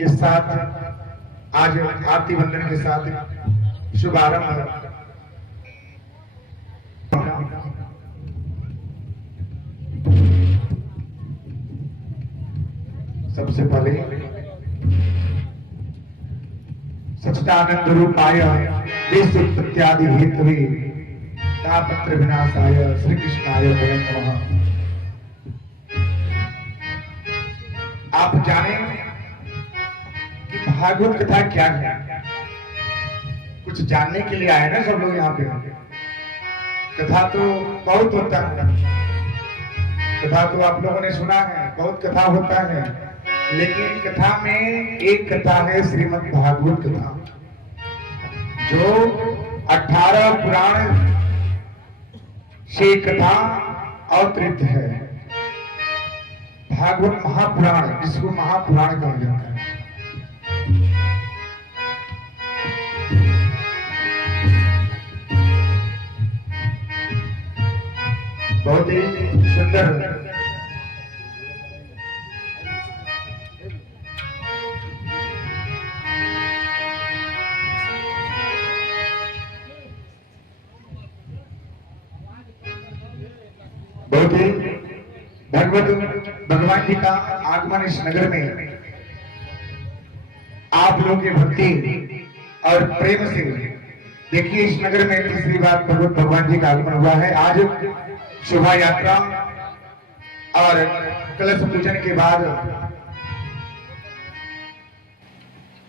के साथ आज आरती वंदन के साथ शुभारंभ। सबसे पहले सच्चिदानंद रूपाय देशोत्पत्त्यादि हेतवे तापत्र विनाशाय श्री कृष्णाय वयं नमः। आप जाने कि भागवत कथा क्या है? कुछ जानने के लिए आए ना सब लोग यहाँ पे। कथा तो बहुत होता है, कथा तो आप लोगों ने सुना है, बहुत कथा होता है, लेकिन कथा में एक कथा है श्रीमद् भागवत कथा, जो 18 पुराण से कथा अवतरित है। भागवत महापुराण, जिसको महापुराण कहा जाता है। बहुत ही सुंदर बहुत ही भगवान जी का आगमन इस नगर में आप लोगों की भक्ति और प्रेम से देखिए। इस नगर में तीसरी बार भगवान जी का आगमन हुआ है। आज शोभा यात्रा और कलश पूजन के बाद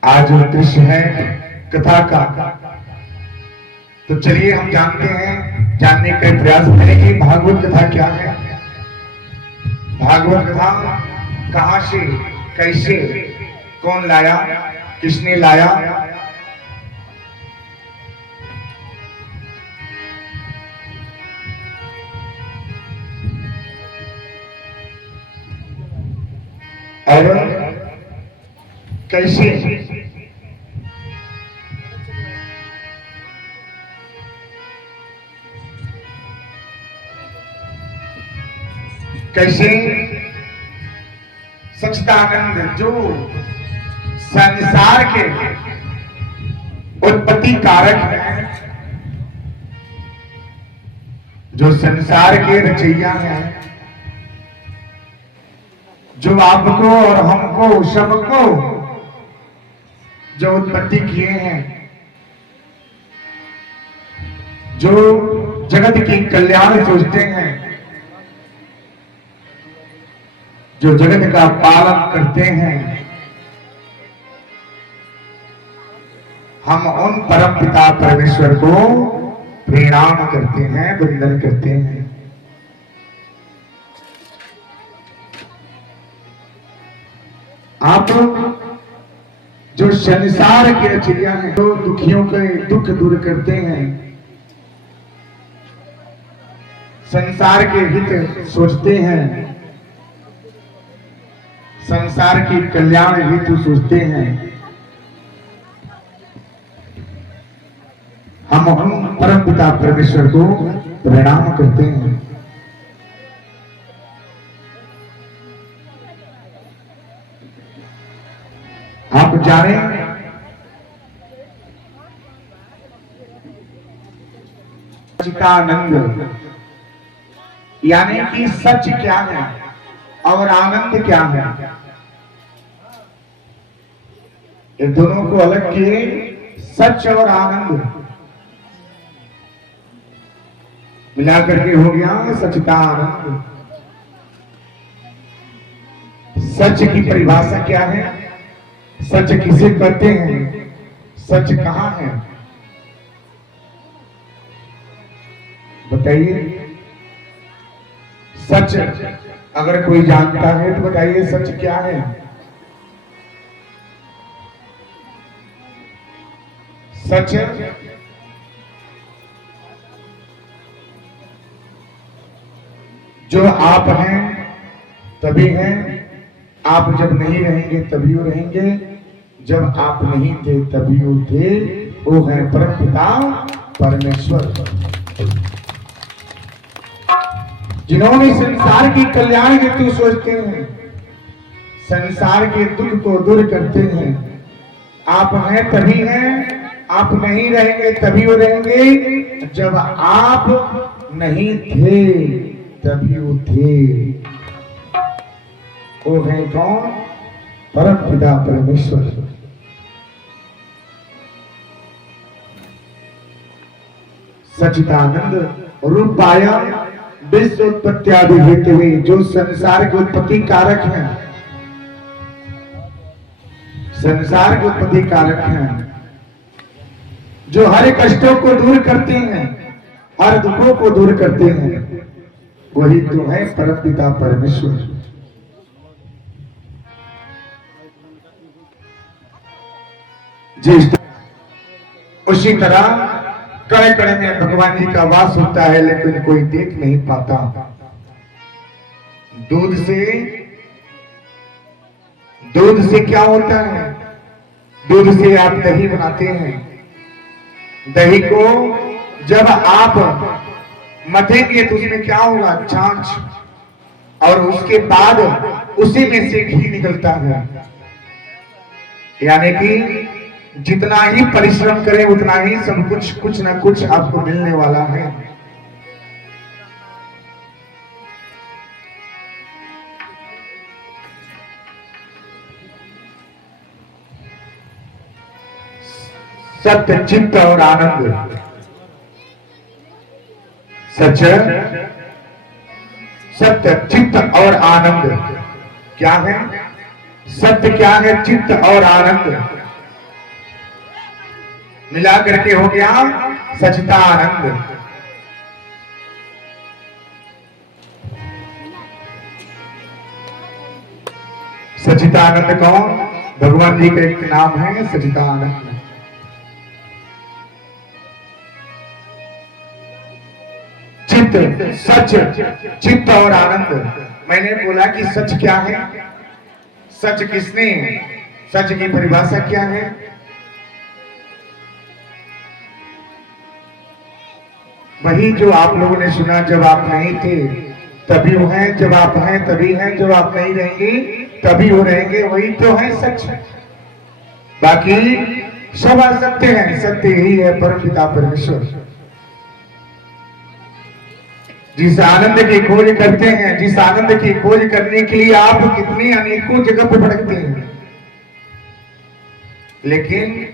आज दृश्य है कथा का। तो चलिए हम जानते हैं, जानने का प्रयास करें कि भागवत कथा क्या है। भागवत कथा कहां से, कैसे, कौन लाया, किसने लाया, और कैसे कैसे सच्चिदानंद जो संसार के उत्पत्ति कारक हैं, जो संसार के रचयिया हैं, जो आपको और हमको सबको जो उत्पत्ति किए हैं, जो जगत की कल्याण सोचते हैं, जो जगत का पालन करते हैं, हम उन परम पिता परमेश्वर को प्रणाम करते हैं, वंदन करते हैं। आप जो संसार के रचयिया हैं, जो दुखियों के दुख दूर करते हैं, संसार के हित सोचते हैं, संसार की कल्याण हेतु सोचते हैं, हम उन परम पिता परमेश्वर को प्रणाम करते हैं। आप जाने सच्चिदानंद यानी कि सच क्या है और आनंद क्या है, ये दोनों को अलग किए। सच और आनंद मिलाकर के हो गया सच्चिदानंद। सच की परिभाषा क्या है? सच किसे कहते हैं? सच कहां है? बताइए। सच अगर कोई जानता है तो बताइए, सच क्या है? सच जो आप हैं तभी हैं, आप जब नहीं रहेंगे तभी वो रहेंगे, जब आप नहीं थे तभी वो थे, वो है परम पिता परमेश्वर, जिन्होंने संसार की कल्याण हेतु सोचते हैं, संसार के दुख को दूर करते हैं। आप हैं तभी हैं, आप नहीं रहेंगे तभी वो रहेंगे, जब आप नहीं थे तभी वो थे। वो है कौन? परम पिता परमेश्वर। सच्चिदानंद रूप पाया विश्व उत्पत्ति आदि हेतु हुए, जो संसार के उत्पत्ति कारक हैं, संसार के उत्पत्ति कारक हैं, जो हर कष्टों को दूर करते हैं, हर दुखों को दूर करते हैं, वही तो है परम पिता परमेश्वर। जी उसी तरह कड़े कड़े में भगवान जी का वास होता है, लेकिन कोई देख नहीं पाता। दूध से क्या होता है? दूध से आप दही बनाते हैं। दही को जब आप मथेंगे तो उसमें क्या होगा? छाछ, और उसके बाद उसी में से घी निकलता है। यानी कि जितना ही परिश्रम करें उतना ही सब कुछ ना कुछ आपको मिलने वाला है। सत्य, चित्त और आनंद। सच, सत्य, चित्त और आनंद क्या है? सत्य क्या है? चित्त और आनंद मिला करके हो गया सच्चिदानंद। सच्चिदानंद कौन? भगवान जी का एक नाम है सच्चिदानंद। चित्त, सच, चित्त और आनंद। मैंने बोला कि सच क्या है? सच किसने? सच की परिभाषा क्या है? वही जो आप लोगों ने सुना, जब आप नहीं थे तभी वो हैं, जब आप हैं तभी हैं, जब आप नहीं रहेंगे तभी वो रहेंगे, वही तो है सच। बाकी सब असत्य है, सत्य यही है परम पिता परमेश्वर। जिस आनंद की खोज करते हैं, जिस आनंद की खोज करने के लिए आप कितनी अनेकों जगह पर भटकते हैं, लेकिन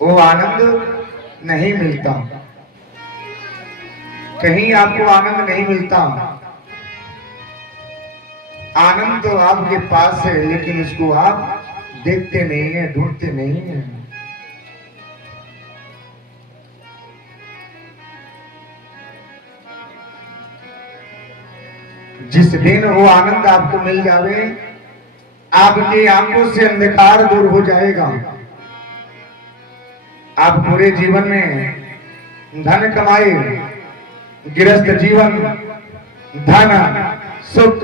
वो आनंद नहीं मिलता। कहीं आपको आनंद नहीं मिलता। आनंद तो आपके पास है, लेकिन उसको आप देखते नहीं है, ढूंढते नहीं है। जिस दिन वो आनंद आपको मिल जावे, आपकी आंखों से अंधकार दूर हो जाएगा। आप पूरे जीवन में धन कमाए, गृहस्थ जीवन, धन, सुख,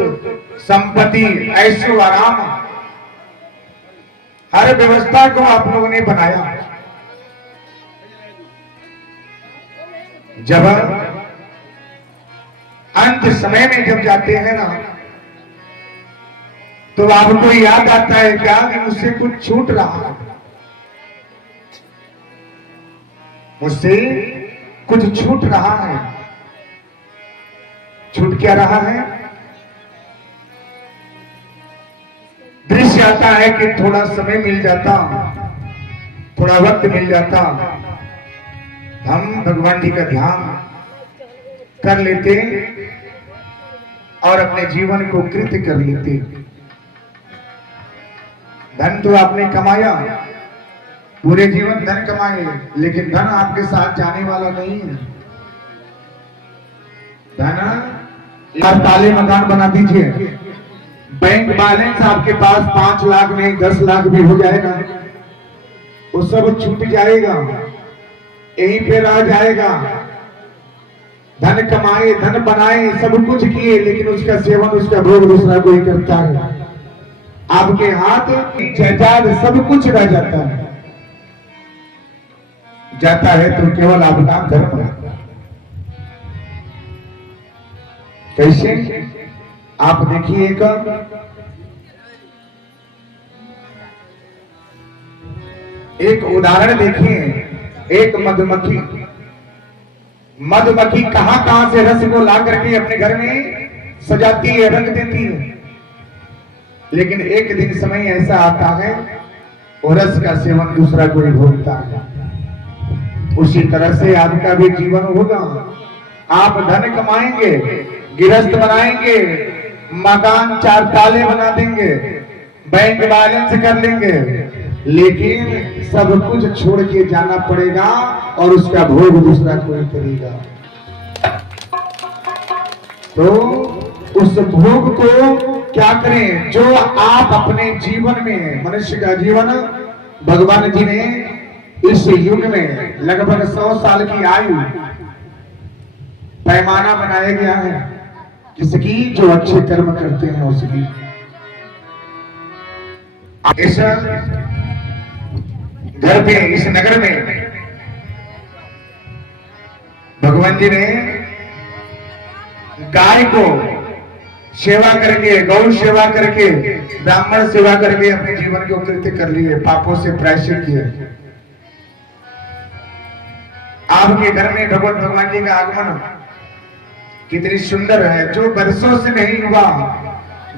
संपत्ति, ऐश्वर्य, आराम, हर व्यवस्था को आप लोगों ने बनाया। जब अंत समय में जब जाते हैं ना, तो आपको याद आता है क्या कि मुझसे कुछ छूट रहा है, मुझसे कुछ छूट रहा है। छूट क्या रहा है? दृश्य आता है कि थोड़ा समय मिल जाता, थोड़ा वक्त मिल जाता, हम भगवान जी का ध्यान कर लेते और अपने जीवन को कृत्य कर लेते। धन तो आपने कमाया, पूरे जीवन धन कमाए, लेकिन धन आपके साथ जाने वाला नहीं है। धन ताले मकान बना दीजिए, बैंक बैलेंस आपके पास 5 लाख नहीं 10 लाख भी हो जाएगा, वो सब छूट जाएगा, यहीं पे रह जाएगा। धन कमाए, धन बनाए, सब कुछ किए, लेकिन उसका सेवन, उसका भोग दूसरा कोई करता है। आपके हाथ जायदाद सब कुछ रह जाता है, जाता है तो केवल आपका कर्म। कैसे? आप देखिएगा, एक उदाहरण देखिए, एक मधुमक्खी, मधुमक्खी कहां कहां से रस को ला करके अपने घर में सजाती है, रंग देती है। लेकिन एक दिन समय ऐसा आता है वो रस का सेवन दूसरा कोई भोगता है। उसी तरह से आपका भी जीवन होगा। आप धन कमाएंगे, गिरस्त बनाएंगे, मकान 4 ताले बना देंगे, बैंक बैलेंस कर लेंगे, लेकिन सब कुछ छोड़ के जाना पड़ेगा और उसका भोग दूसरा कोई करेगा। तो उस भोग को क्या करें? जो आप अपने जीवन में, मनुष्य का जीवन भगवान जी ने इस युग में लगभग 100 साल की आयु पैमाना बनाया गया है किसकी? जो अच्छे कर्म करते हैं उसकी। इस घर पे, इस नगर में भगवान जी ने गाय को सेवा करके, गौ सेवा करके, ब्राह्मण सेवा करके अपने जीवन को कृत्य कर लिए, पापों से प्रायश्चित किए। आपके घर में भगवान जी का आगमन कितनी सुंदर है, जो वर्षों से नहीं हुआ,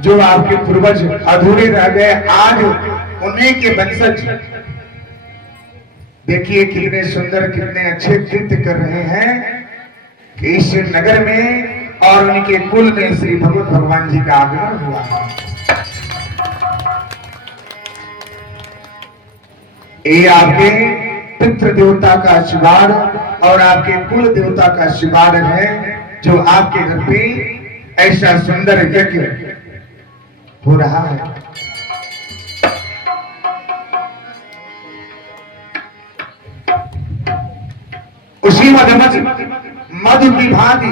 जो आपके पूर्वज अधूरे रह गए, आज उन्हीं के वंशज देखिए कितने सुंदर, कितने अच्छे कृत्य कर रहे हैं कि इस नगर में और उनके कुल में श्री भगवत भगवान जी का आगमन हुआ है। ये आपके पितृ देवता का आशीर्वाद और आपके कुल देवता का आशीर्वाद है, जो आपके घर पे ऐसा सुंदर यज्ञ हो रहा है। उसी मधु की भांति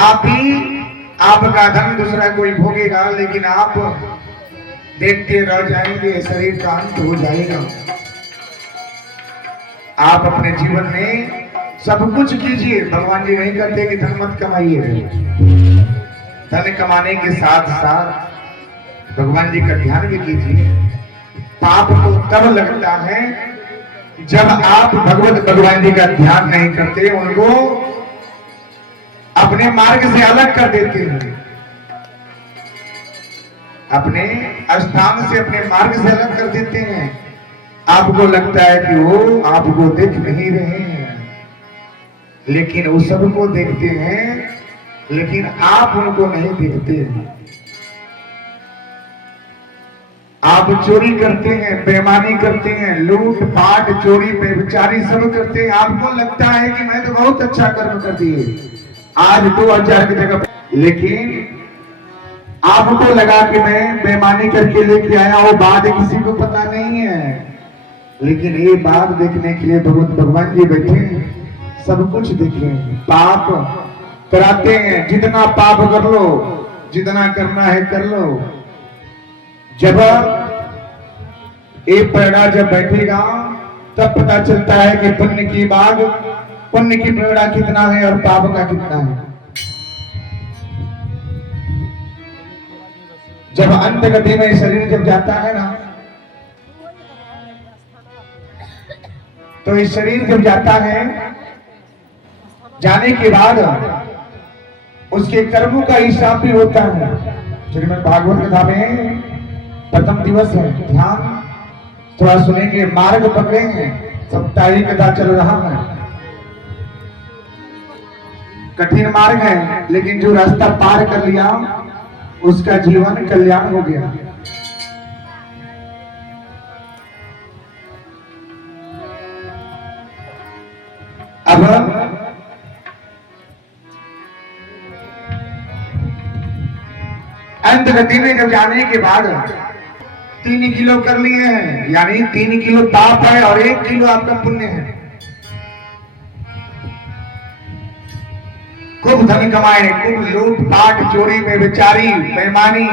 आप ही, आपका धन दूसरा कोई भोगेगा, लेकिन आप देखते रह जाएंगे, शरीर का अंत हो जाएगा। आप अपने जीवन में सब कुछ कीजिए, भगवान जी नहीं कहते कि धन मत कमाइए। धन कमाने के साथ साथ भगवान जी का ध्यान भी कीजिए। पाप को तब लगता है जब आप भगवान जी का ध्यान नहीं करते, उनको अपने मार्ग से अलग कर देते हैं, अपने स्थान से, अपने मार्ग से अलग कर देते हैं। आपको लगता है कि वो आपको देख नहीं रहे हैं, लेकिन वो सबको देखते हैं, लेकिन आप उनको नहीं देखते हैं। आप चोरी करते हैं, बेईमानी करते हैं, लूट पाट, चोरी, बेविचारी सब करते हैं। आपको लगता है कि मैं तो बहुत अच्छा कर्म कर दिए आज 2000 की जगह, लेकिन आपको लगा कि मैं बेईमानी करके लेके आया, वो बात किसी को पता नहीं है। लेकिन ये बात देखने के लिए भगवान जी बैठे हैं, सब कुछ देखें। पाप कराते हैं, जितना पाप कर लो, जितना करना है कर लो। जब एक पैड़ा जब बैठेगा तब पता चलता है कि पुण्य की बाग, पुण्य की पैड़ा कितना है और पाप का कितना है। जब अंत गति में शरीर जब जाता है ना, तो इस शरीर जब जाता है, जाने के बाद उसके कर्मों का हिसाब भी होता है। श्रीमद् भागवत कथा में प्रथम दिवस है, ध्यान थोड़ा सुनेंगे, मार्ग पकड़ेंगे, सप्ताही कथा चल रहा है। कठिन मार्ग है, लेकिन जो रास्ता पार कर लिया उसका जीवन कल्याण हो गया। अब अंत गति में जब जाने के बाद 3 किलो कर लिए हैं, यानी 3 किलो पाप है और 1 किलो आपका पुण्य है। खूब धन कमाए, खूब लूट पाट, चोरी, बेविचारी, बेईमानी,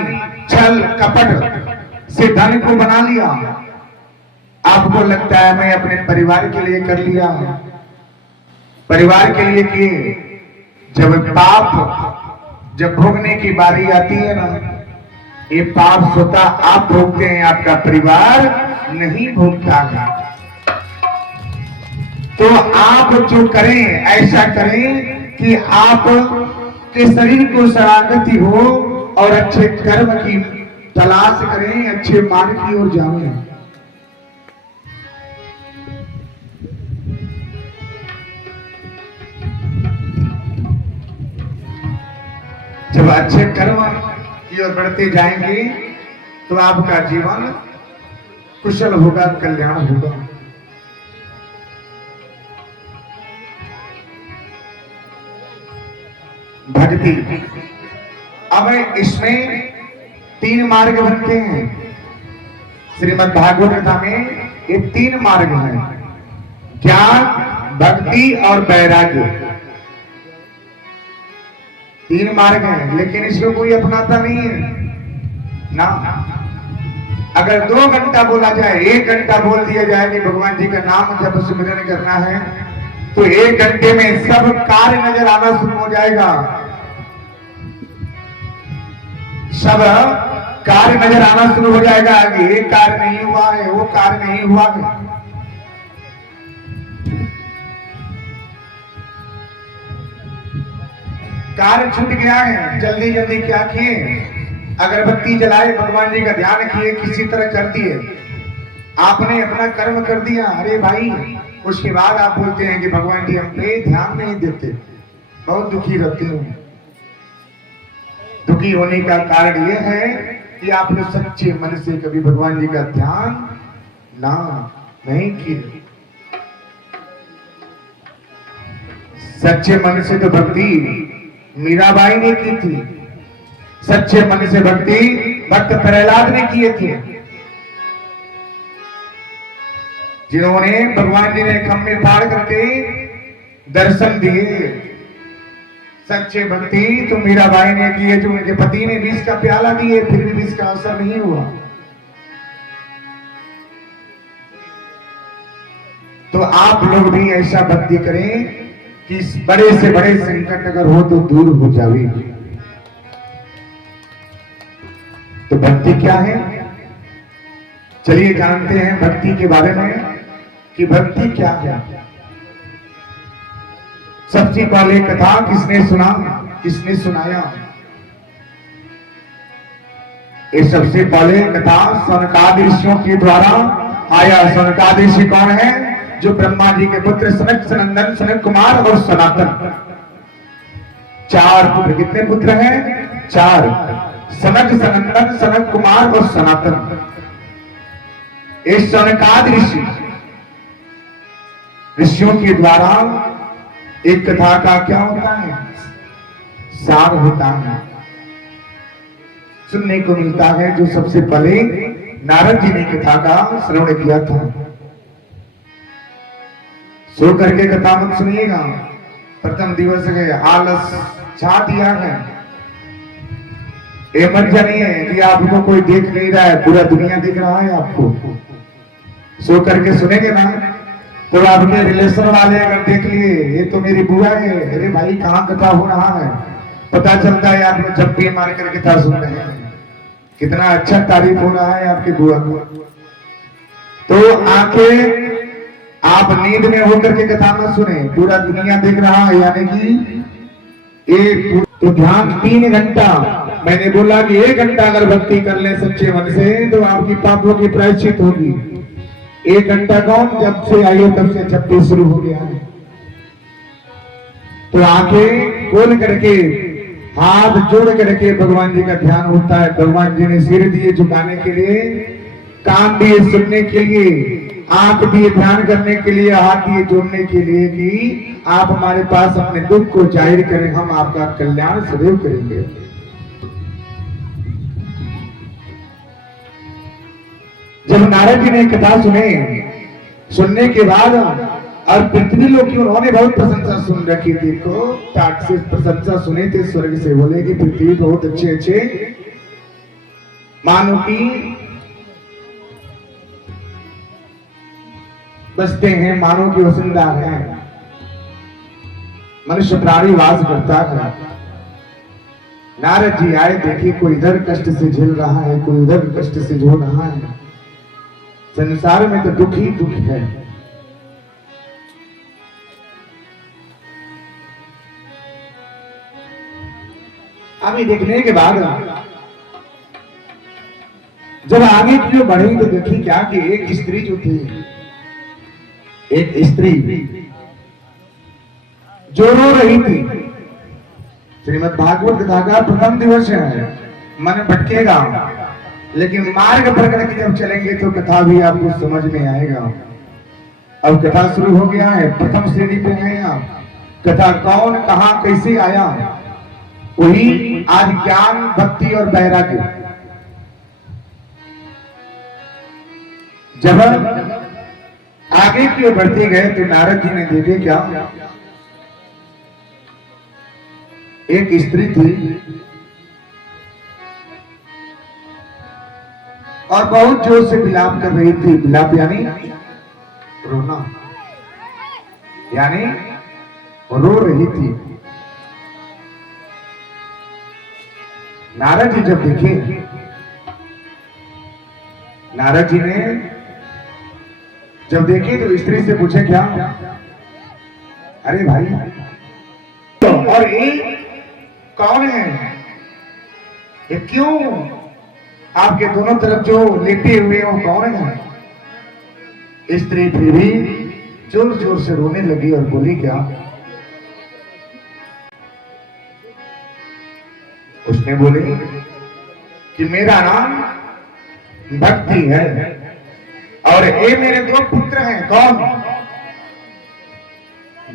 छल कपट से धन को बना लिया। आपको लगता है मैं अपने परिवार के लिए कर लिया, परिवार के लिए किए। जब पाप जब भोगने की बारी आती है ना, ये पाप स्वतः आप भोगते हैं, आपका परिवार नहीं भोगता है। तो आप जो करें ऐसा करें कि आप के शरीर को शरणागति हो और अच्छे कर्म की तलाश करें, अच्छे मार्ग की ओर जाएं। जब अच्छे कर्म की ओर बढ़ते जाएंगे तो आपका जीवन कुशल होगा, कल्याण होगा। भक्ति, अब इसमें 3 मार्ग बनते हैं। श्रीमद् भागवत कथा में ये 3 मार्ग हैं, ज्ञान, भक्ति और वैराग्य। 3 मार्ग हैं, लेकिन इसको कोई अपनाता नहीं है ना। अगर 2 घंटा बोला जाए, 1 घंटा बोल दिया जाए कि भगवान जी का नाम जब सुमिरन करना है, तो 1 घंटे में सब कार्य नजर आना शुरू हो जाएगा। सब कार्य नजर आना शुरू हो जाएगा कि ये कार्य नहीं हुआ है, वो कार्य नहीं हुआ है। कार्य छूट गया है, जल्दी जल्दी क्या किए, अगरबत्ती जलाए, भगवान जी का ध्यान किए, किसी तरह कर दिए, आपने अपना कर्म कर दिया। अरे भाई, उसके बाद आप बोलते हैं कि भगवान जी हम पे ध्यान नहीं देते, बहुत दुखी रहते हैं। दुखी होने का कारण यह है कि आपने सच्चे मन से कभी भगवान जी का ध्यान ना नहीं किया। सच्चे मन से तो भक्ति मीराबाई ने की थी, सच्चे मन से भक्ति भक्त प्रहलाद ने किए थे, जिन्होंने भगवान जी ने खम्भे फाड़ करके दर्शन दिए। सच्चे भक्ति तो मीराबाई ने की है, जो उनके पति ने विष का प्याला दिए, फिर भी विष का असर नहीं हुआ। तो आप लोग भी ऐसा भक्ति करें कि बड़े से बड़े संकट अगर हो तो दूर हो जावे। तो भक्ति क्या है, चलिए जानते हैं भक्ति के बारे में कि भक्ति क्या है। सबसे पहले कथा किसने सुना, किसने सुनाया? ये सबसे पहले कथा सनकादि ऋषियों के द्वारा आया। सनकादि ऋषि कौन है? जो ब्रह्मा जी के पुत्र सनक, सनंदन, सनक कुमार और सनातन। 4 पुत्र। कितने पुत्र हैं? 4। सनक, सनंदन, सनक कुमार और सनातन। इस सनकादि ऋषियों के द्वारा एक कथा का क्या होता है? सार होता है, सुनने को मिलता है। जो सबसे पहले नारद जी ने कथा का श्रवण किया था। सो करके कथा मत सुनिएगा, प्रथम दिवस है, आलस छा दिया है। ये मत जानिए कि आपको कोई देख नहीं रहा है, पूरा दुनिया दिख रहा है आपको। सो करके सुनेंगे ना तो आपके रिलेशन वाले अगर देख लिए, ये तो मेरी बुआ है, अरे भाई कहाँ कथा हो रहा है, पता चलता है आप जब भी मार कर कथा सुन रहे हैं, कितना अच्छा तारीफ हो रहा है आपकी बुआ को। तो आंखें आप नींद में होकर के कथा न सुने, पूरा दुनिया देख रहा है, यानी कि एक तो ध्यान 3 घंटा। मैंने बोला कि 1 घंटा अगर भक्ति कर ले सच्चे मन से तो आपकी पापों की प्रायश्चित होगी। 1 घंटा कौन, जब से आई हो तब से झपटी शुरू हो गया है। तो आंखें खोल करके, हाथ जोड़ करके भगवान जी का ध्यान होता है। भगवान जी ने सिर दिए झुकाने के लिए, कान दिए सुनने के लिए, आंख दिए ध्यान करने के लिए, हाथ दिए जोड़ने के लिए कि आप हमारे पास अपने दुख को जाहिर करें, हम आपका कल्याण सदैव करेंगे। जब नारद जी ने कथा सुनने के बाद और पृथ्वी लोग की उन्होंने बहुत प्रशंसा सुन रखी थी, तो ताक से प्रशंसा सुने थे, स्वर्ग से बोले कि पृथ्वी बहुत अच्छे अच्छे मानव की बसते हैं, मानव की वसुंधरा है, मनुष्य प्राणी वास करता है। नारद जी आए, देखिए कोई इधर कष्ट से झेल रहा है, कोई उधर कष्ट से झेल रहा है। संसार में तो दुख ही दुख है। अभी देखने के बाद जब आगे की ओर बढ़ी तो देखी क्या कि एक स्त्री जो थी, एक स्त्री जो रो रही थी। श्रीमद् भागवत कथा का प्रथम दिवस है, मन भटकेगा लेकिन मार्ग पकड़ के जब चलेंगे तो कथा भी आपको समझ में आएगा। अब कथा शुरू हो गया है, प्रथम श्रेणी पे हैं आप। कथा कौन कहां कैसे आया, वही आज ज्ञान भक्ति और वैराग्य। जब आगे की ओर बढ़ते गए तो नारद जी ने देखे क्या, एक स्त्री थी और बहुत जोर से विलाप कर रही थी। विलाप यानी रोना, यानी रो रही थी। नारद जी जब देखे, नारद जी ने जब देखे तो स्त्री से पूछे क्या, अरे भाई और ये कौन है, ये क्यों आपके दोनों तरफ जो लेटे हुए वो कौन है। स्त्री फिर भी जोर जोर से रोने लगी और बोली क्या, उसने बोली कि मेरा नाम भक्ति है और ये मेरे दो पुत्र हैं। कौन,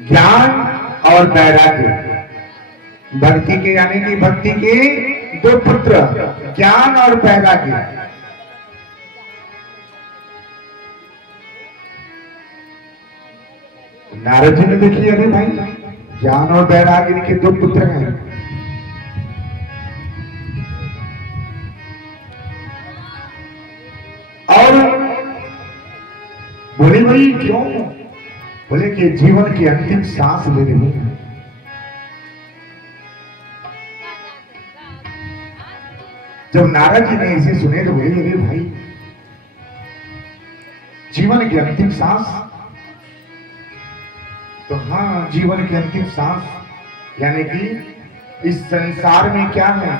ज्ञान और वैराग्य। भक्ति के यानी कि भक्ति के दो पुत्र, ज्ञान और वैराग्य। नारद जी ने देखी, अरे भाई ज्ञान और वैराग्य के दो पुत्र हैं। और बोले भाई क्यों, बोले कि जीवन की अंतिम सांस ले रही है। जब नारद जी ने इसे सुने तो बोले, अरे भाई जीवन की अंतिम सांस, तो हाँ जीवन की अंतिम सांस यानी कि इस संसार में क्या है,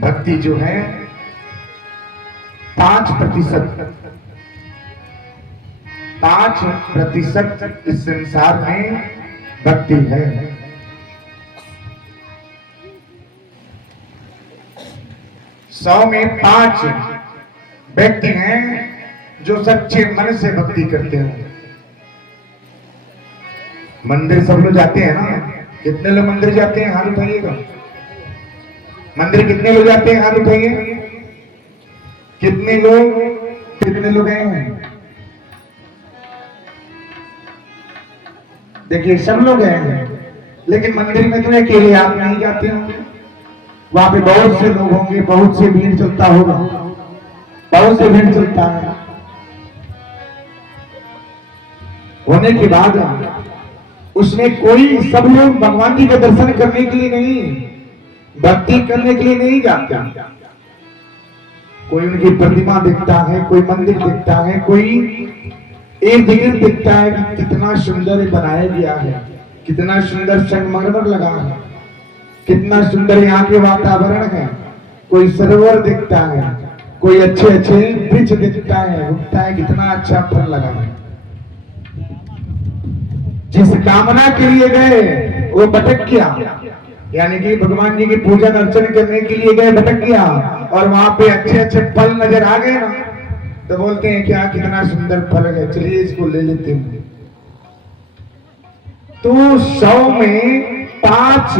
भक्ति जो है 5%, 5% इस संसार में भक्ति है। 100 में 5 व्यक्ति हैं जो सच्चे मन से भक्ति करते हैं। मंदिर सब लोग जाते हैं ना, कितने लोग मंदिर जाते हैं, हाथ उठाइएगा। मंदिर कितने लोग जाते हैं, हाथ उठाइए। कितने लोग गए हैं, देखिए सब लोग गए हैं, लेकिन मंदिर में तो अकेले आप नहीं जाते होंगे, वहां पे बहुत से लोग होंगे, बहुत से भीड़ चलता होगा, बहुत से भीड़ चलता है। होने के बाद उसमें कोई, सब लोग भगवान जी का दर्शन करने के लिए नहीं, भक्ति करने के लिए नहीं जाता। कोई उनकी प्रतिमा दिखता है, कोई मंदिर दिखता है, कोई एक जगह दिखता है कि कितना सुंदर बनाया गया है, कितना सुंदर संगमरमर लगा है, कितना सुंदर यहाँ के वातावरण है। कोई सरोवर दिखता है, कोई अच्छे अच्छे वृक्ष दिखता है, उगता है, कितना अच्छा फल लगा है। जिस कामना के लिए गए वो भटक गया, यानी कि भगवान जी की पूजन अर्चन करने के लिए गए, भटक गया, और वहां पे अच्छे अच्छे फल नजर आ गए ना, तो बोलते हैं क्या कितना सुंदर फल है, चलिए इसको ले लेते हैं। तो 100 में 5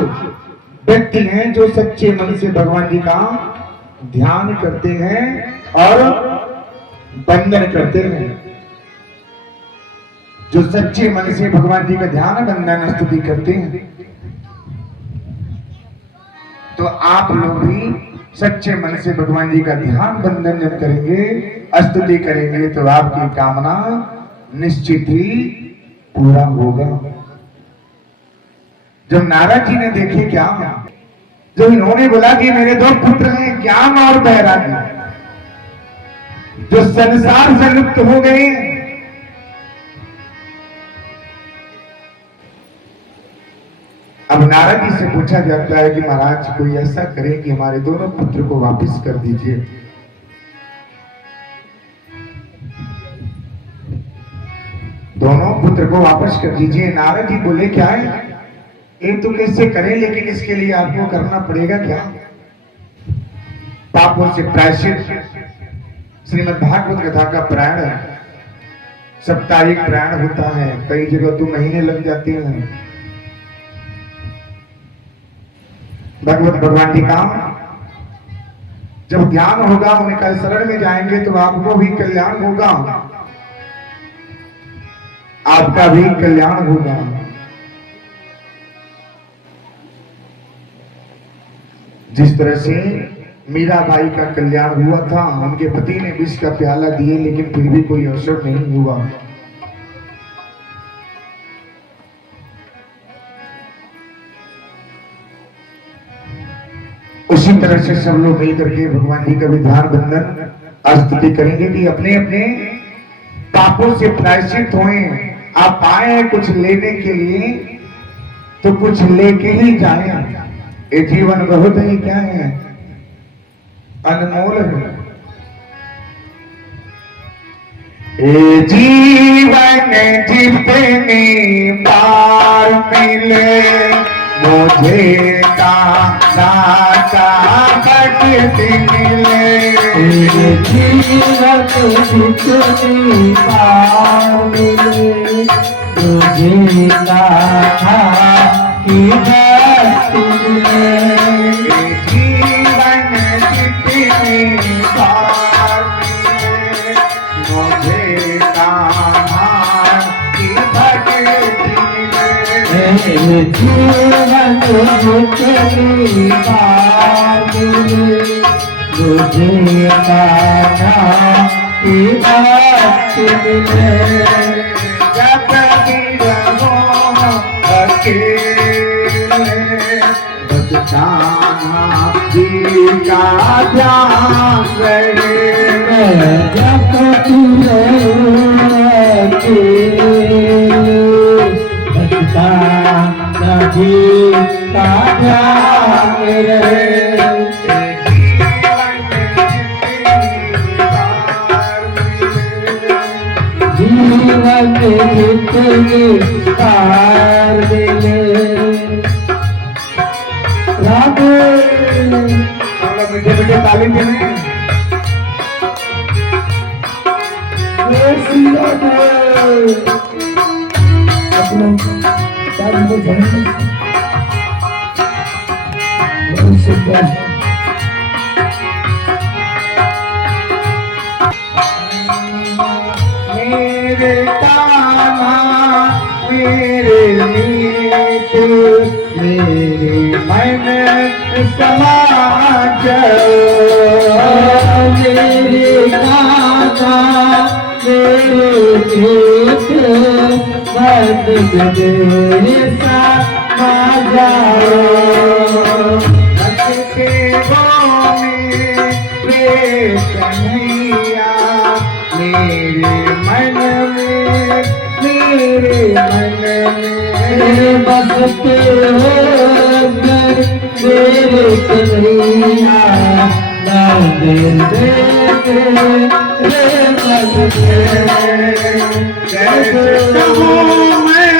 व्यक्ति हैं जो सच्चे मन से भगवान जी का ध्यान करते हैं और वंदन करते हैं। जो सच्चे मन से भगवान जी का ध्यान वंदन स्तुति करते हैं। तो आप लोग भी सच्चे मन से भगवान जी का ध्यान वंदन जब करेंगे, स्तुति करेंगे, तो आपकी कामना निश्चित ही पूरा होगा। जब नारद जी ने देखे क्या, जब इन्होंने बोला कि मेरे दो पुत्र हैं ज्ञान और बैरागी, जो संसार से लुप्त हो गए, अब नारद जी से पूछा जाता है कि महाराज कोई ऐसा करे कि हमारे दोनों पुत्र को वापस कर दीजिए। दोनों पुत्र को वापस कर दीजिए। नारद जी बोले क्या है, ये तो कैसे करें, लेकिन इसके लिए आपको करना पड़ेगा क्या, पापों से प्रायश्चित। श्रीमद् भागवत कथा का प्राण साप्ताहिक प्राण होता है, कई जगह तो महीने लग जाते हैं। भगवत भगवान जी का जब ध्यान होगा, उनका शरण में जाएंगे तो आपको भी कल्याण होगा, आपका भी कल्याण होगा। जिस तरह से मीराबाई का कल्याण हुआ था, उनके पति ने विष का प्याला दिए लेकिन फिर भी कोई असर नहीं हुआ। उसी तरह से सब लोग मिलकर के भगवान जी का भी ध्यान बंधन स्तुति करेंगे कि अपने अपने पापों से प्रायश्चित होए। आप आए हैं कुछ लेने के लिए तो कुछ लेके ही जाए। ये जीवन बहुत ही क्या है, अनमोल है। ये जीवन जितने बार मिले मुझे का भक्ति मिले। जीवन जितनी बार मिले मुझे गाथा की भक्ति मिले। जीवन जितनी बार मिले मुझे गाथा की भक्ति मिले। जीवन जितनी बार मिले मुझे गाथा की भक्ति मिले। जब भी रहो अकेले बस कान्हा जी का ध्यान रहे। जब तू नदी का ध्यान रहे। जीवन जितनी बार मिले। राधे मीठे मीठे ताली देने। आप लोग ताली बजाएं। बहुत सुंदर। मेरे कान्हा मेरे मीत मेरे मन समा मेरे कान्हा मेरे गीत बंद मेरे समा जाओ। हंसते बोले रे कन्हैया मेरे मन में बसते हो घर मेरे कन्हैया। कैसे कहूँ मैं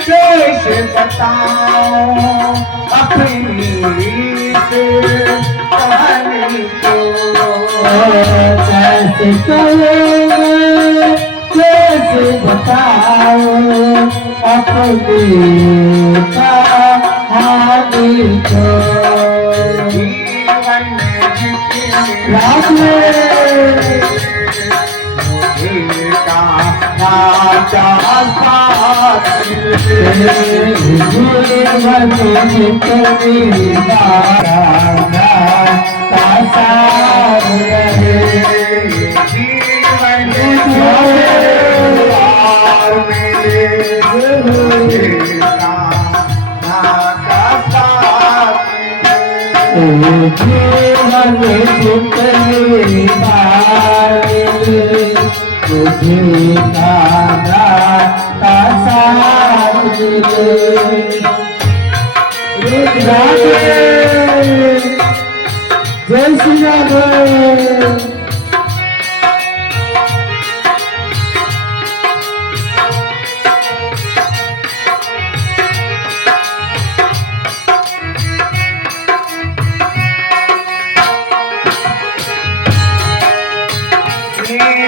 कैसे बताऊं अपनी कहानी को। कैसे कहो कैसे बताओ अपनी कहानी को। जीवन जितने रात मुझे का साथ मिले। जीवन जितनी बार का साथ रहे। जीवन बार मिले मुझे का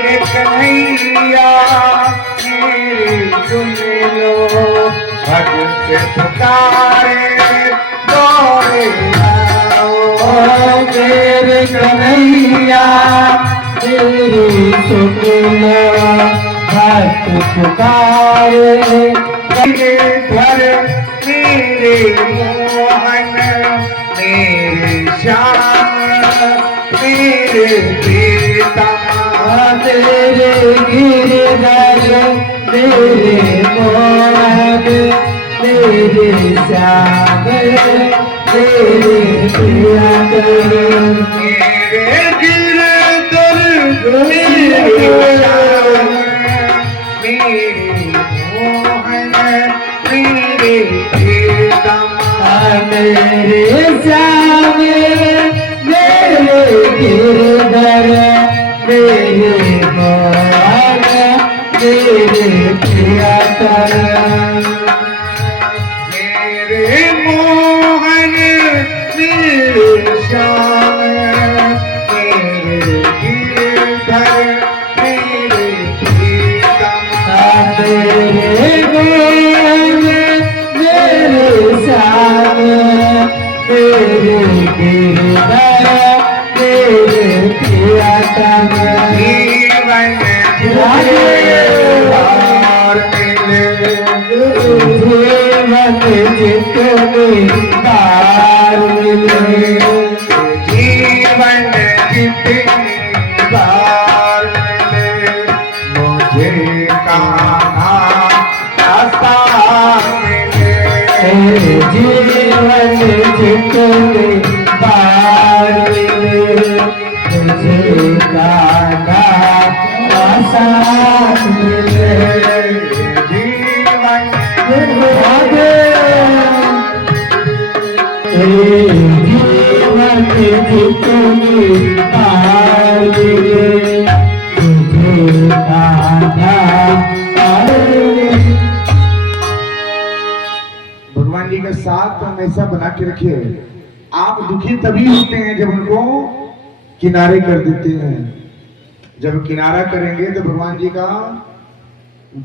मेरे कन्हैया मेरी सुन लो, भगत पुकारे दौड़े आओ। मेरे कन्हैया मेरी सुन लो, भक्त पुकारे मेरे घर मेरे मोहन मेरे श्याम मेरे पिता, तेरे गिरधर मेरे मोहन मेरे श्याम मेरे प्रियकर, मेरे गिरधर मेरे श्याम मेरे मोहन मेरे पिता, मेरे श्याम मेरे गिरधर मेरे मोहन मेरे प्रियकर, मेरे मोहन मेरे श्याम मेरे गिरधर मेरे पिता, मेरे मोहन मेरे श्याम मेरे गिरधर मेरे प्रियतम, जीवन और मिले जीवन जितने बार मिले, जीवन जितनी बार मिले, मुझे कहाँ आसान मिले, जीवन जितने बार मिले, मुझे गाना आसान मिले, जीवन जीवन जितने बार मिले, मुझे गाना भगवान जी का साथ हमेशा बना के रखिए। आप दुखी तभी होते हैं जब उनको किनारे कर देते हैं। जब किनारा करेंगे तो भगवान जी का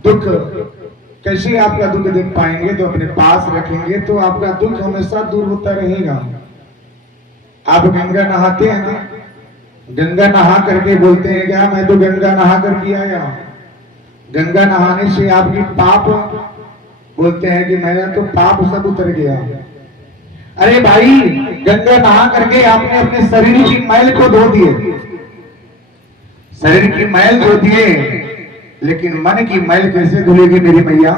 दुख कैसे आपका दुख देख पाएंगे, तो अपने पास रखेंगे तो आपका दुख हमेशा दूर होता रहेगा। आप गंगा नहाते हैं ना, गंगा नहा करके बोलते हैं क्या मैं तो गंगा नहा करके आया। गंगा नहाने से आपकी पाप बोलते हैं कि मेरा तो पाप सब उतर गया। अरे भाई, गंगा नहा करके आपने अपने शरीर की मैल को धो दिए, शरीर की मैल धो दिए, लेकिन मन की मैल कैसे धुलेगी मेरी मैया?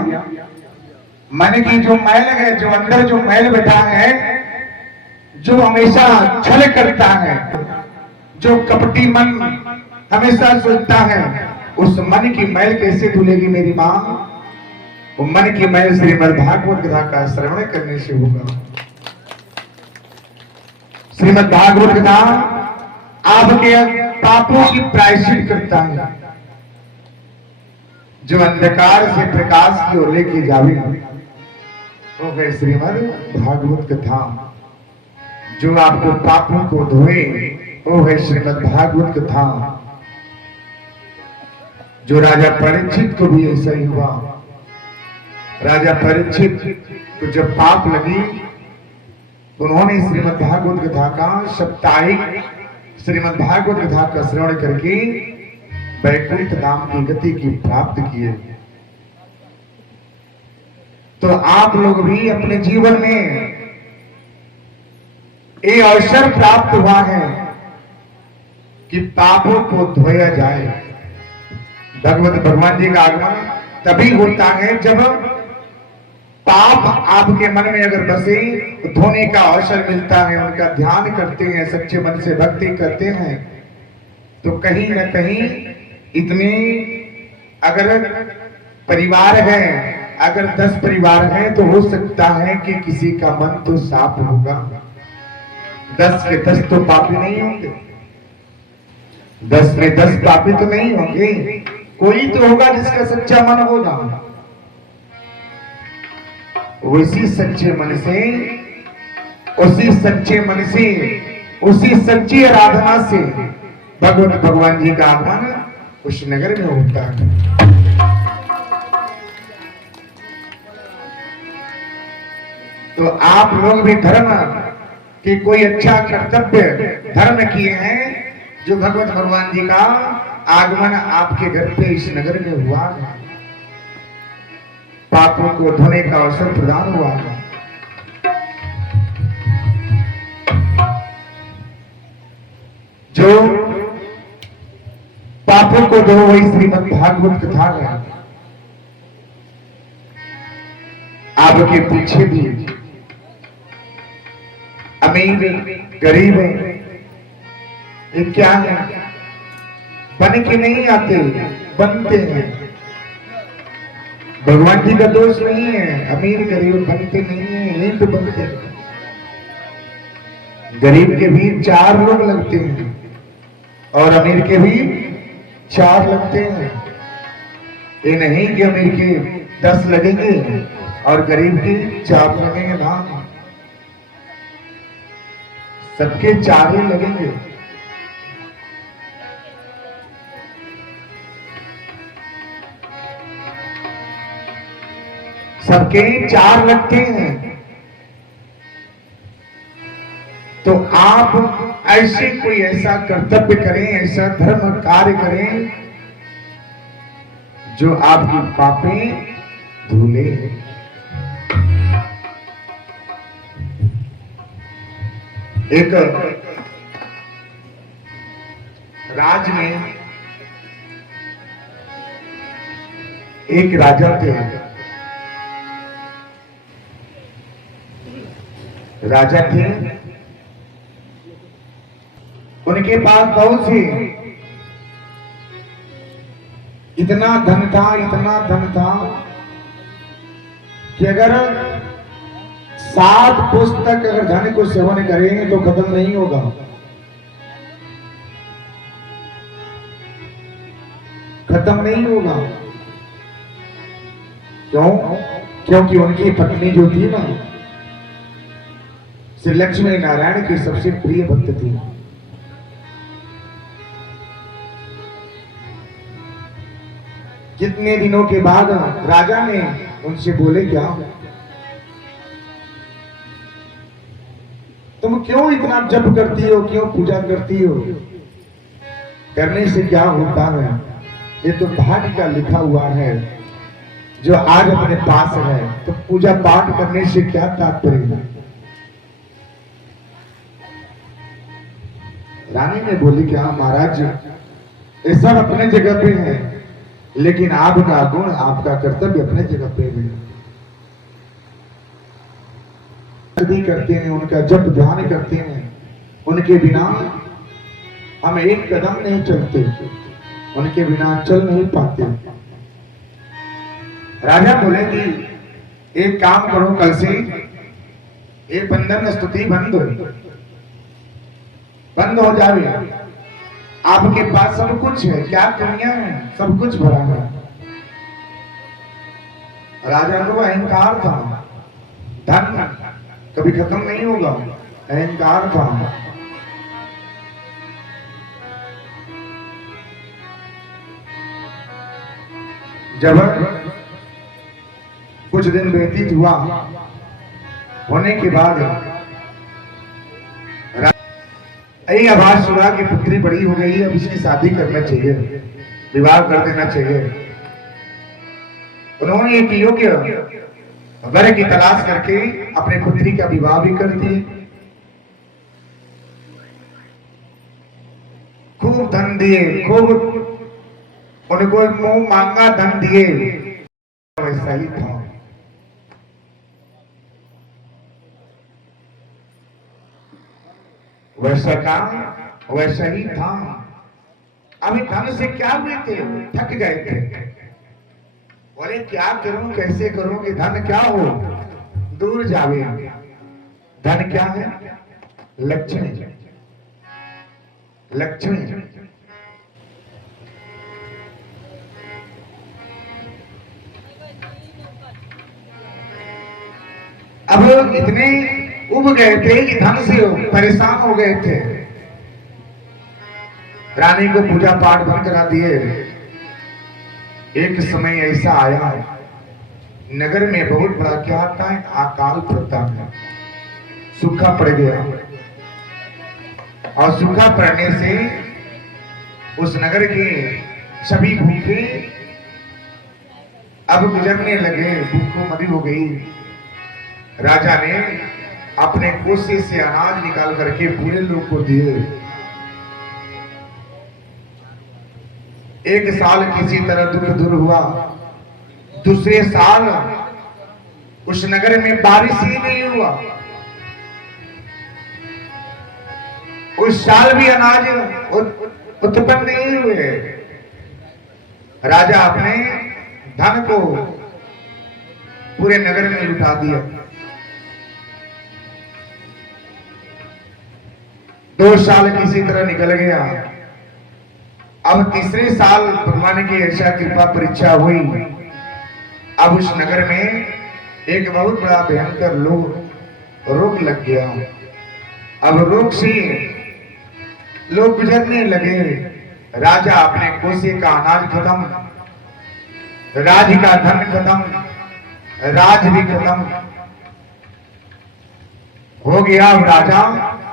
मन की जो मैल है, जो अंदर जो मैल बैठा है, जो हमेशा छल करता है, जो कपटी मन हमेशा सोचता है, उस मन की मैल कैसे धुलेगी मेरी मां? वो मन की मैल श्रीमद् भागवत कथा का श्रवण करने से होगा। श्रीमद् भागवत कथा आपके पापों की प्रायश्चित करता है, जो अंधकार से प्रकाश की ओर लेके जावे वो है श्रीमद् भागवत कथा। जो आपको पापों को धोए वो है श्रीमद् भागवत कथा। जो राजा परीक्षित को भी ऐसा ही हुआ। राजा परीक्षित को जब पाप लगी, उन्होंने श्रीमद् भागवत कथा का साप्ताहिक श्रीमद् भागवत कथा का श्रवण करके वैकुंठ धाम की गति की प्राप्त किए। तो आप लोग भी अपने जीवन में ये अवसर प्राप्त हुआ है कि पापों को धोया जाए। भगवत भगवान जी का आगमन तभी होता है जब पाप आपके मन में अगर बसे, धोने का अवसर मिलता है, उनका ध्यान करते हैं, सच्चे मन से भक्ति करते हैं, तो कहीं न कहीं इतने अगर परिवार है, अगर 10 परिवार हैं, तो हो सकता है कि किसी का मन तो साफ होगा। 10 के 10 तो पापी नहीं होंगे, 10 में 10 पापी तो नहीं होंगे, कोई तो होगा जिसका सच्चा मन होगा। उसी सच्चे मन से, उसी सच्चे मन से, उसी सच्ची आराधना से भगवान जी का आगमन उस नगर में होता है। तो आप लोग भी धर्म कि कोई अच्छा कर्तव्य धर्म किए हैं, जो भगवत भगवान जी का आगमन आपके घर पे इस नगर में हुआ है, पापों को धोने का अवसर प्रदान हुआ है। जो पापों को धो वही श्रीमद् भागवत कथा है। आपके पीछे भी अमीर गरीब है, ये क्या है? बन के नहीं आते, बनते हैं। भगवान जी का दोष नहीं है, अमीर गरीब बनते नहीं है, यही तो बनते हैं। गरीब के भी 4 लोग लगते हैं और अमीर के भी 4 लगते हैं। ये नहीं कि अमीर के 10 लगेंगे और गरीब के 4 लगेंगे ना, सबके 4 ही लगेंगे। सबके 4 लगते हैं। तो आप ऐसे कोई ऐसा कर्तव्य करें, ऐसा धर्म कार्य करें जो आपकी पापें धुले। एक राज में एक राजा थे। राजा थे, उनके पास बहुत सी इतना धन था कि अगर 7 पुस्तक अगर धन को सेवन करेंगे तो खत्म नहीं होगा। खत्म नहीं होगा। क्यों? क्योंकि उनकी पत्नी जो थी ना, श्री लक्ष्मी नारायण की सबसे प्रिय भक्त थी। कितने दिनों के बाद राजा ने उनसे बोले, क्या तुम क्यों इतना जप करती हो, क्यों पूजा करती हो? करने से क्या होता है? ये तो भाग्य का लिखा हुआ है जो आज अपने पास है। तो पूजा पाठ करने से क्या तात्पर्य? रानी ने बोली, क्या महाराज, ये सब अपने जगह पे है, लेकिन आपका गुण, आपका कर्तव्य अपने जगह पे है। करते हैं, उनका जप ध्यान करते हैं, उनके बिना हम एक कदम नहीं चलते, उनके बिना चल नहीं पाते। राजा बोले कि एक काम करो, कल से ये बंधन स्तुति बंद हो जाए। आपके पास सब कुछ है, क्या कमियां हैं? सब कुछ भरा है। राजा को अहंकार था, धन कभी खत्म नहीं होगा, अहंकार था। जब कुछ दिन व्यतीत हुआ, होने के बाद यही आवाज सुना कि पुत्री बड़ी हो गई है, अब इसकी शादी करना चाहिए, विवाह कर देना चाहिए। उन्होंने एक योग्य वर की तलाश करके अपने पुत्री का विवाह भी कर दिए। खूब धन दिए, खूब उनको मुंह मांगा धन दिए। वैसा ही था। वैसा काम वैसा ही था। अभी धन से क्या हुए थे? थक गए थे। बोले क्या करूं, कैसे करूं कि धन क्या हो, दूर जावे। धन क्या है? लक्ष्मी। लक्ष्मी अब इतने उब गए थे कि धन से परेशान हो गए थे। रानी को पूजा पाठ बंद करा दिए, एक समय ऐसा आया, नगर में बहुत बड़ा क्या आता है, अकाल पड़ता है, सूखा पड़ गया। और सूखा पड़ने से उस नगर के सभी भूखे अब गुजरने लगे, भूखों मरी हो गई। राजा ने अपने कोसे से अनाज निकाल करके पूरे लोग को दिए। एक साल किसी तरह दुख दूर हुआ, दूसरे साल उस नगर में बारिश ही नहीं हुआ, उस साल भी अनाज उत्पन्न नहीं हुए। राजा अपने धन को पूरे नगर में लुटा दिया। 2 साल किसी तरह निकल गया। अब तीसरे साल भगवान की ऐसा कृपा परीक्षा हुई। अब उस नगर में एक बहुत बड़ा भयंकर रोग लग गया। अब रोग से लोग गुजरने लगे। राजा अपने कोसे का अनाज खत्म, राज का धन खत्म, राज भी खत्म हो गया। अब राजा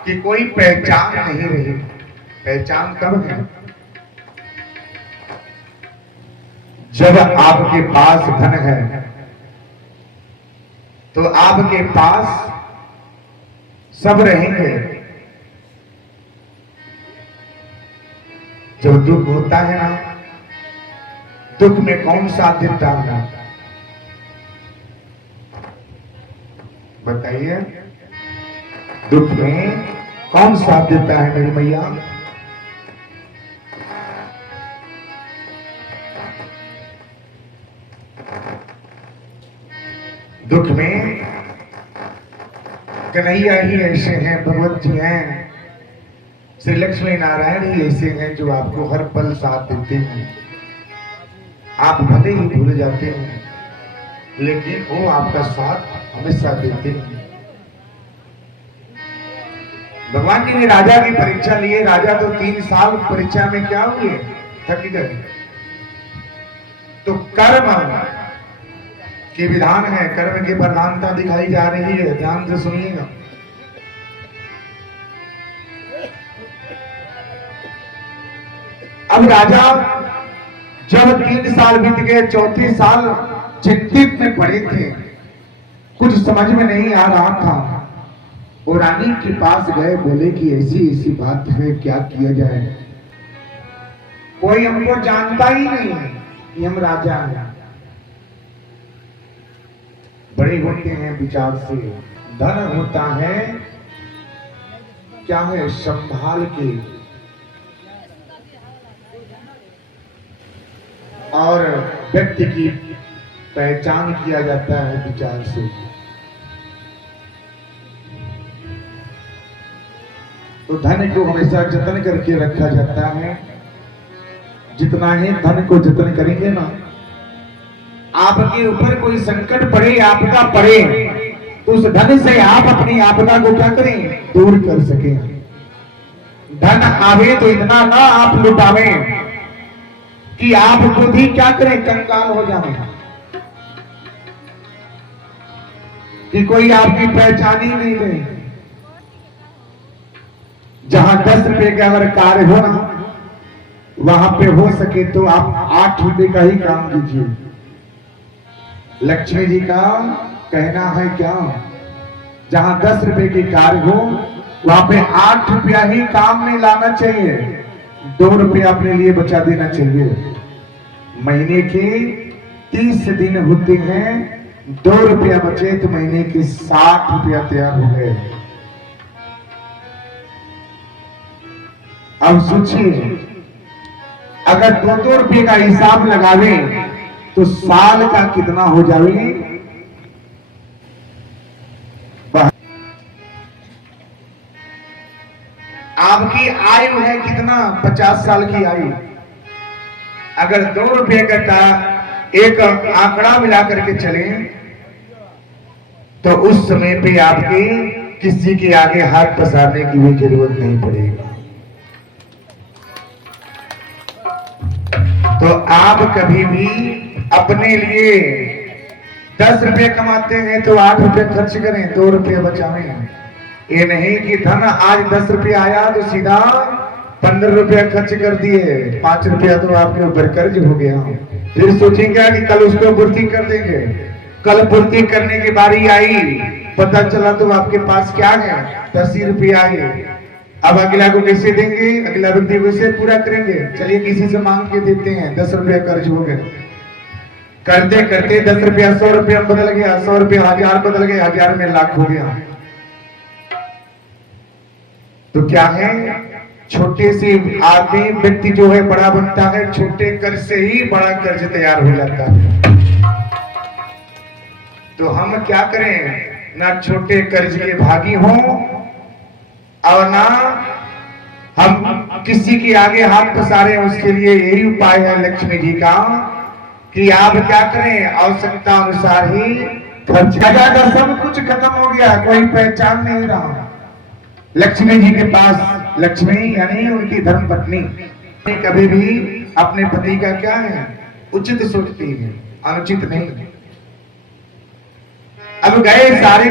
की कोई पहचान नहीं रही। पहचान कब है? जब आपके पास धन है तो आपके पास सब रहेंगे। जब दुख होता है ना, दुख में कौन साथ देता है? बताइए, दुख में कौन साथ देता है मेरी मैया? दुख में कन्हैया ही ऐसे हैं, भगवत जी हैं, श्री लक्ष्मी नारायण ही ऐसे हैं जो आपको हर पल साथ देते हैं। आप भले ही भूल जाते हैं, लेकिन वो आपका साथ हमेशा देते हैं। भगवान जी ने राजा की परीक्षा लिए। राजा तो 3 साल परीक्षा में क्या हुए, थक गए। तो कर्म के विधान है, कर्म की प्रधानता दिखाई जा रही है, ध्यान से सुनिएगा। अब राजा जब 3 साल बीत गए, 4थे साल चिंतित में पड़े थे, कुछ समझ में नहीं आ रहा था। वो रानी के पास गए, बोले कि ऐसी ऐसी बात है, क्या किया जाए? कोई हमको जानता ही नहीं है कि हम राजा हैं। बड़े होते हैं विचार से, धन होता है क्या है, संभाल के, और व्यक्ति की पहचान किया जाता है विचार से। तो धन को हमेशा जतन करके रखा जाता है। जितना ही धन को जतन करेंगे ना, आपके ऊपर कोई संकट पड़े, आपदा पड़े, तो उस धन से आप अपनी आपदा को क्या करें, दूर कर सकें। धन आवे तो इतना ना आप लुटावे कि आप खुद ही क्या करें, कंगाल हो जाए, कि कोई आपकी पहचान ही नहीं ले। जहां 10 रुपए का अगर कार्य हो ना, वहां पे हो सके तो आप 8 रुपए का ही काम कीजिए। लक्ष्मी जी का कहना है क्या, जहां 10 रुपए की कार्य हो वहां पे 8 रुपया ही काम में लाना चाहिए, 2 रुपया अपने लिए बचा देना चाहिए। महीने के 30 दिन होते हैं, 2 रुपया बचे तो महीने के 60 रुपया तैयार हो गए। अब सोचिए, अगर 2-2 रुपये का हिसाब लगावे तो साल का कितना हो जाए। आपकी आयु है कितना, 50 साल की आयु। अगर 2 रुपये का एक आंकड़ा मिला करके चले तो उस समय पे आपके किसी के आगे हाथ पसारने की भी जरूरत नहीं पड़ेगी। तो आप कभी भी अपने लिए 10 रुपये कमाते हैं तो 8 रुपये खर्च करें, 2 रुपये बचाएं। ये नहीं कि धन आज 10 रुपये आया तो सीधा 15 रुपया खर्च कर दिए, 5 रुपया तो आपके ऊपर कर्ज हो गया, फिर सोचेंगे कि कल उसको पूर्ति कर देंगे। कल पूर्ति करने की बारी आई, पता चला तो आपके पास क्या है, 10 ही रुपया है। अब अगला को कैसे देंगे, अगला व्यक्ति कैसे पूरा करेंगे? चलिए किसी से मांग के देते हैं, 10 रुपया कर्ज हो गए। करते करते 10 रुपया 100 रुपया बदल गया, 100 रुपया 1000 बदल गया, 1000 में लाख हो गया। तो क्या है, छोटे से आदमी व्यक्ति जो है बड़ा बनता है, छोटे कर्ज से ही बड़ा कर्ज तैयार हो जाता है। तो हम क्या करें, ना छोटे कर्ज के भागी हों और ना हम किसी के आगे हाथ पसारें। उसके लिए यही उपाय है लक्ष्मी जी का कि आप क्या करें, आवश्यकता अनुसार ही खर्च। ज्यादा सब कुछ खत्म हो गया, कोई पहचान नहीं रहा। लक्ष्मी जी के पास, लक्ष्मी यानी उनकी धर्म पत्नी कभी भी अपने पति का क्या है, उचित सोचती है, अनुचित नहीं। अब गए सारे